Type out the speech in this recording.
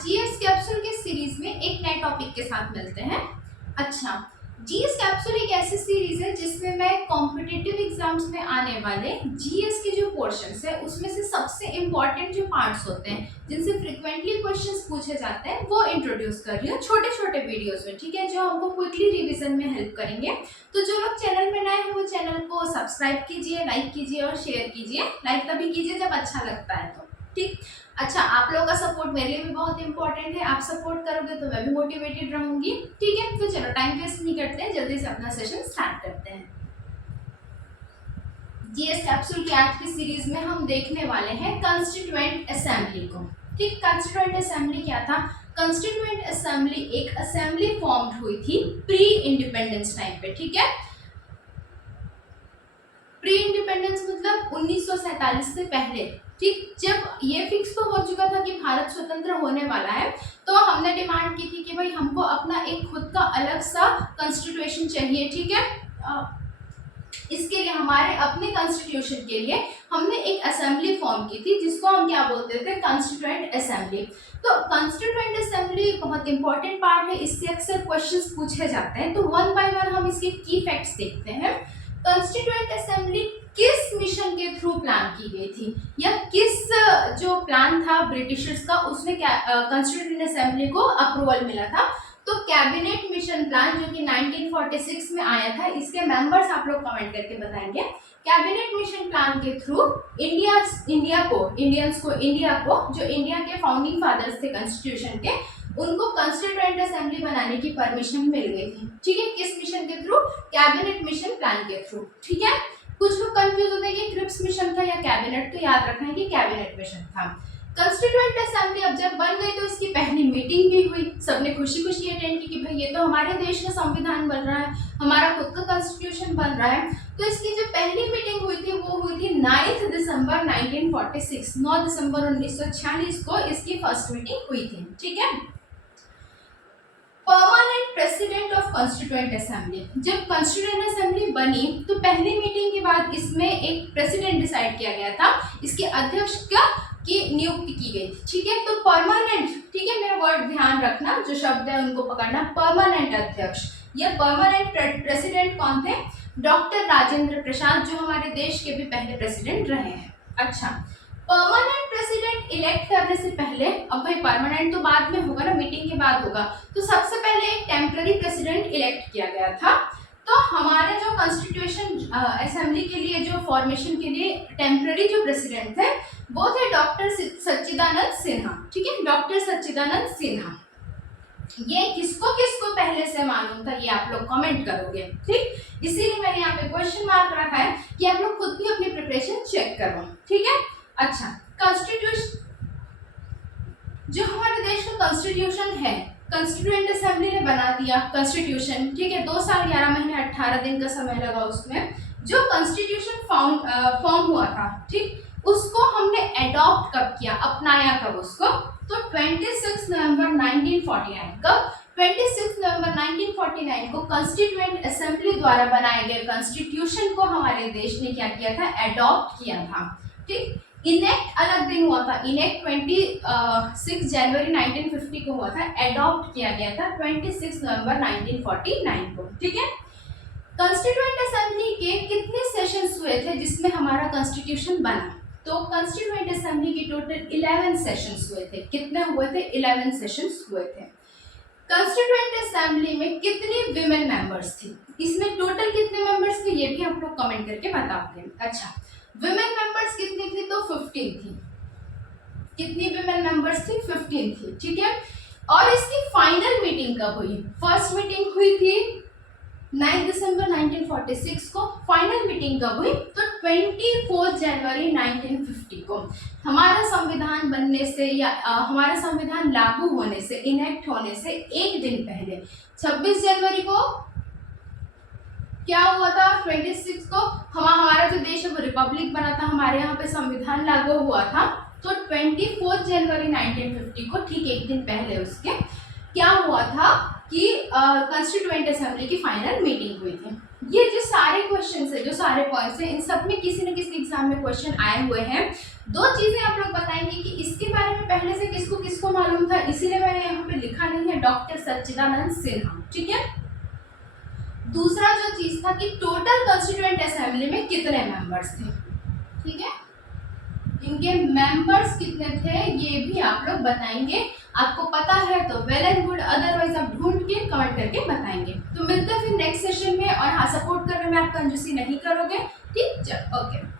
आज GS capsule के series में एक नए टॉपिक के साथ मिलते हैं। अच्छा, जीएस कैप्सूल एक ऐसी सीरीज है जिसमें मैं कॉम्पिटिटिव एग्जाम्स में आने वाले जीएस के जो पोर्शंस है उसमें से सबसे इम्पोर्टेंट जो पार्ट्स होते हैं जिनसे फ्रिक्वेंटली क्वेश्चंस पूछे जाते हैं वो इंट्रोड्यूस कर रही हूँ छोटे छोटे वीडियोस में, ठीक है, जो हमको क्विकली रिवीजन में हेल्प करेंगे। तो जो लोग चैनल में नए हैं वो चैनल को सब्सक्राइब कीजिए, लाइक कीजिए और शेयर कीजिए। लाइक तभी कीजिए जब अच्छा लगता है तो, ठीक। अच्छा, आप लोगों का सपोर्ट मेरे लिए भी बहुत इंपॉर्टेंट है। आप सपोर्ट करोगे तो मैं भी मोटिवेटेड रहूंगी, ठीक है। तो चलो टाइम वेस्ट नहीं करते हैं, जल्दी से अपना सेशन स्टार्ट करते हैं। जीएस कैप्सूल की आज की सीरीज में हम देखने वाले हैं कंस्टिट्यूएंट असेंबली को, ठीक। कंस्टिट्यूएंट असेंबली क्या था? कंस्टिट्यूएंट असेंबली एक असेंबली फॉर्म हुई थी प्री इंडिपेंडेंस टाइम पे, ठीक है। प्री इंडिपेंडेंस मतलब 1947 से पहले, ठीक। जब ये फिक्स तो हो चुका था कि भारत स्वतंत्र होने वाला है तो हमने डिमांड की थी कि भाई हमको अपना एक खुद का अलग सा कॉन्स्टिट्यूशन चाहिए, ठीक है। इसके लिए हमारे अपने कॉन्स्टिट्यूशन के लिए हमने एक असेंबली फॉर्म की थी जिसको हम क्या बोलते थे? Constituent assembly. तो कॉन्स्टिट्यूएंट असेंबली बहुत इंपॉर्टेंट पार्ट है, इससे अक्सर क्वेश्चंस पूछे जाते हैं। तो वन बाय वन हम इसके की फैक्ट्स देखते हैं। कॉन्स्टिट्यूएंट असेंबली किस मिशन के थ्रू प्लान की गई थी या किस जो प्लान था ब्रिटिशर्स का उसमें क्या कॉन्स्टिट्यूएंट असेंबली को अप्रूवल मिला था? तो कैबिनेट मिशन प्लान जो कि 1946 में आया था। इसके मेंबर्स आप लोग कमेंट करके बताएंगे। कैबिनेट मिशन प्लान के थ्रू इंडिया को जो इंडिया के फाउंडिंग फादर्स थे कॉन्स्टिट्यूशन के, उनको कॉन्स्टिट्यूएंट असेंबली बनाने की परमिशन मिल गई थी, ठीक है। किस मिशन के थ्रू? कैबिनेट मिशन प्लान के थ्रू, ठीक है। कुछ लोग कंफ्यूज होते हैं कि क्रिप्स मिशन था या कैबिनेट, तो याद रखना है कि कैबिनेट मिशन था। कॉन्स्टिट्यूएंट असेंबली अब जब बन गई तो इसकी पहली मीटिंग भी हुई, सबने खुशी खुशी अटेंड की कि भाई ये तो हमारे देश का संविधान बन रहा है, हमारा खुद का कॉन्स्टिट्यूशन बन रहा है। तो इसकी जो पहली मीटिंग हुई थी वो हुई थी 9 दिसंबर 1946। 9 दिसंबर 1946 को इसकी फर्स्ट मीटिंग हुई थी, ठीक है। Permanent president of constituent assembly, जब कॉन्स्टिट्यूएंट असेंबली बनी तो पहली मीटिंग के बाद इसमें एक प्रेसिडेंट डिसाइड किया गया था, इसके अध्यक्ष की नियुक्ति की गई थी, ठीक है। तो परमानेंट, ठीक है, मेरा वर्ड ध्यान रखना, जो शब्द है उनको पकड़ना। परमानेंट अध्यक्ष या परमानेंट प्रेसिडेंट कौन थे? डॉक्टर राजेंद्र प्रसाद, जो हमारे देश के भी पहले प्रेसिडेंट रहे हैं। अच्छा, परमानेंट प्रेसिडेंट इलेक्ट करने से पहले, अब भाई परमानेंट तो बाद में होगा ना, मीटिंग के बाद होगा, तो सबसे पहले एक टेम्पररी प्रेसिडेंट इलेक्ट किया गया था। तो हमारे जो कॉन्स्टिट्यूशन असेंबली के लिए जो फॉर्मेशन के लिए टेम्पररी जो प्रेसिडेंट थे वो थे डॉक्टर सच्चिदानंद सिन्हा, ठीक है। डॉक्टर सच्चिदानंद सिन्हा, ये किसको किसको पहले से मालूम था ये आप लोग कमेंट करोगे, ठीक। इसीलिए मैंने यहाँ पे क्वेश्चन मार्क रखा है कि आप लोग खुद भी अपनी प्रिपरेशन चेक करो, ठीक है। अच्छा, कॉन्स्टिट्यूशन, जो हमारे देश का कॉन्स्टिट्यूशन है, कॉन्स्टिट्यूएंट असेंबली ने बना दिया कॉन्स्टिट्यूशन, ठीक है। 2 साल 11 महीने 18 दिन का समय लगा उसमें। जो कॉन्स्टिट्यूशन फॉर्म हुआ था, ठीक, उसको हमने एडॉप्ट कब किया, अपनाया कब उसको? तो 26 नवंबर 1949। कब? 26 नवंबर 1949 को कॉन्स्टिट्यूएंट असेंबली द्वारा बनाए गए कॉन्स्टिट्यूशन को हमारे देश ने क्या किया था? एडॉप्ट किया था, ठीक। इनेक्ट अलग दिन हुआ था, इनेक्ट 26 जनवरी 1950 को हुआ था, एडॉप्ट किया गया था 26 नवंबर 1949 को, ठीक है। कॉन्स्टिट्यूएंट असेंबली के कितने सेशंस हुए थे जिसमें हमारा कॉन्स्टिट्यूशन बना? तो कॉन्स्टिट्यूएंट असेंबली के टोटल 11 सेशंस हुए थे। कितने हुए थे? 11 सेशंस हुए थे। कॉन्स्टिट्यूएंट असेंबली में कितनी विमेन मेंबर्स थी? इसमें टोटल कितने मेंबर्स थे ये भी आप लोग कमेंट करके बताओगे। अच्छा, विमेन मेंबर्स कितनी थी? तो 15 थी। कितनी विमेन मेंबर्स थी? 15 थी, ठीक है। और इसकी फाइनल मीटिंग कब हुई? फर्स्ट मीटिंग हुई थी 9 दिसंबर 1946 को। फाइनल मीटिंग कब हुई? तो 24 जनवरी 1950 को। हमारा संविधान बनने से या हमारा संविधान लागू होने से, इनेक्ट होने से एक दिन पहले 26 जनवरी को क्या हुआ था? 26 को हमारा जो देश है वो रिपब्लिक बना था, हमारे यहाँ पे संविधान लागू हुआ था। तो 24 जनवरी 1950 को, ठीक एक दिन पहले उसके क्या हुआ था कि कॉन्स्टिट्यूएंट असेंबली की फाइनल मीटिंग हुई थी। ये जो सारे क्वेश्चंस है, जो सारे पॉइंट्स हैं, इन सब में किसी न किसी एग्जाम में क्वेश्चन आए हुए हैं। 2 चीजें आप लोग बताएंगे कि इसके बारे में पहले से किसको किसको मालूम था, इसीलिए मैंने यहाँ पे लिखा नहीं है, डॉक्टर सच्चिदानंद सिन्हा। ठीक है। दूसरा जो चीज था कि टोटल कॉन्स्टिट्यूएंट असेंबली में कितने मेंबर्स थे। ठीक है, इनके मेंबर्स कितने थे ये भी आप लोग बताएंगे। आपको पता है तो वेल एंड गुड, अदरवाइज आप ढूंढ के कमेंट करके बताएंगे। तो मिलते हैं फिर नेक्स्ट सेशन में। और हाँ, सपोर्ट करने में आप कंजूसी नहीं करोगे। ठीक, चलो ओके।